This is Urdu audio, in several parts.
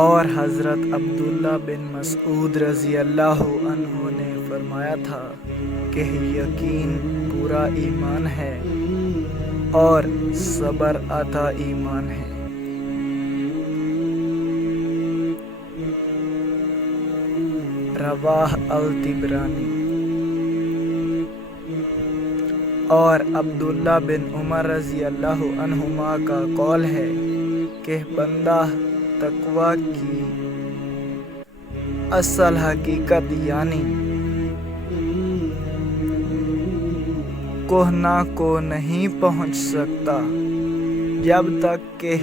اور حضرت عبداللہ بن مسعود رضی اللہ عنہ نے فرمایا تھا کہ یقین پورا ایمان ہے اور صبر آدھا ایمان ہے۔ رواہ الطبرانی۔ اور عبداللہ بن عمر رضی اللہ عنہما کا قول ہے کہ بندہ تقویٰ کی اصل حقیقت یعنی کوہنا کو نہیں پہنچ سکتا جب تک کہ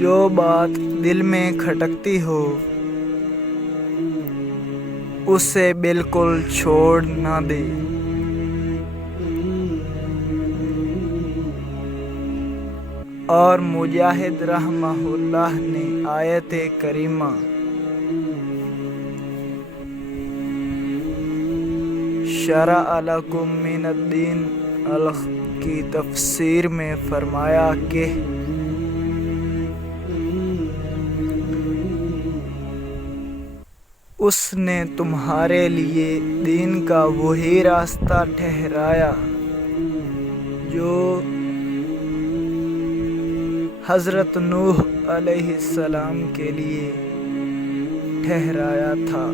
جو بات دل میں کھٹکتی ہو اسے بالکل چھوڑ نہ دے۔ اور مجاہد رحمہ اللہ نے آیت کریمہ شرع لکم من الدین کی تفسیر میں فرمایا کہ اس نے تمہارے لیے دین کا وہی راستہ ٹھہرایا جو حضرت نوح علیہ السلام کے لیے ٹھہرایا تھا۔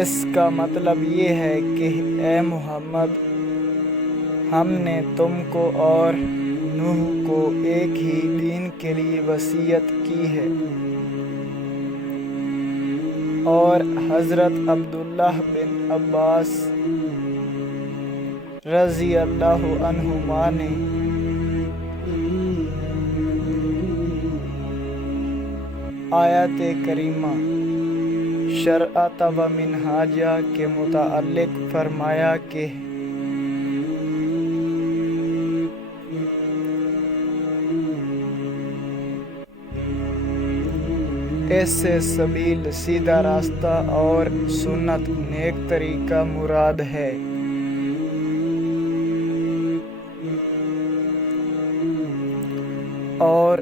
اس کا مطلب یہ ہے کہ اے محمد، ہم نے تم کو اور نوح کو ایک ہی دین کے لیے وصیت کی ہے۔ اور حضرت عبداللہ بن عباس رضی اللہ عنہما نے آیت کریمہ شرعۃ و منہاجہ کے متعلق فرمایا کہ اس سے سبیل سیدھا راستہ اور سنت نیک طریقہ مراد ہے۔ اور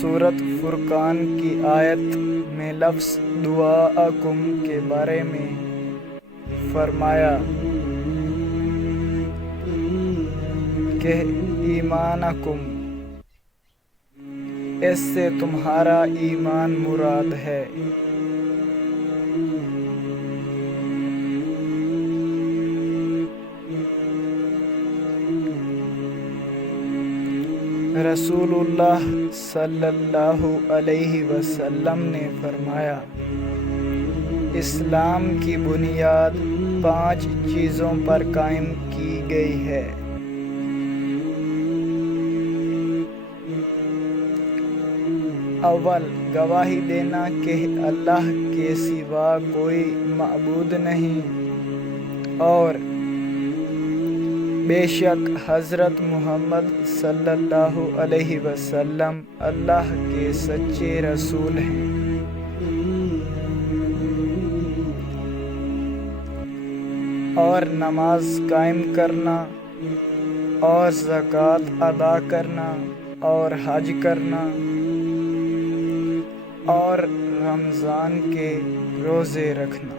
سورۃ فرقان کی آیت میں لفظ دعاءکم کے بارے میں فرمایا کہ ایمانکم، اس سے تمہارا ایمان مراد ہے۔ رسول اللہ صلی اللہ علیہ وسلم نے فرمایا، اسلام کی بنیاد 5 چیزوں پر قائم کی گئی ہے۔ اول، گواہی دینا کہ اللہ کے سوا کوئی معبود نہیں اور بے شک حضرت محمد صلی اللہ علیہ وسلم اللہ کے سچے رسول ہیں۔ اور نماز قائم کرنا اور زکوٰۃ ادا کرنا اور حج کرنا اور رمضان کے روزے رکھنا۔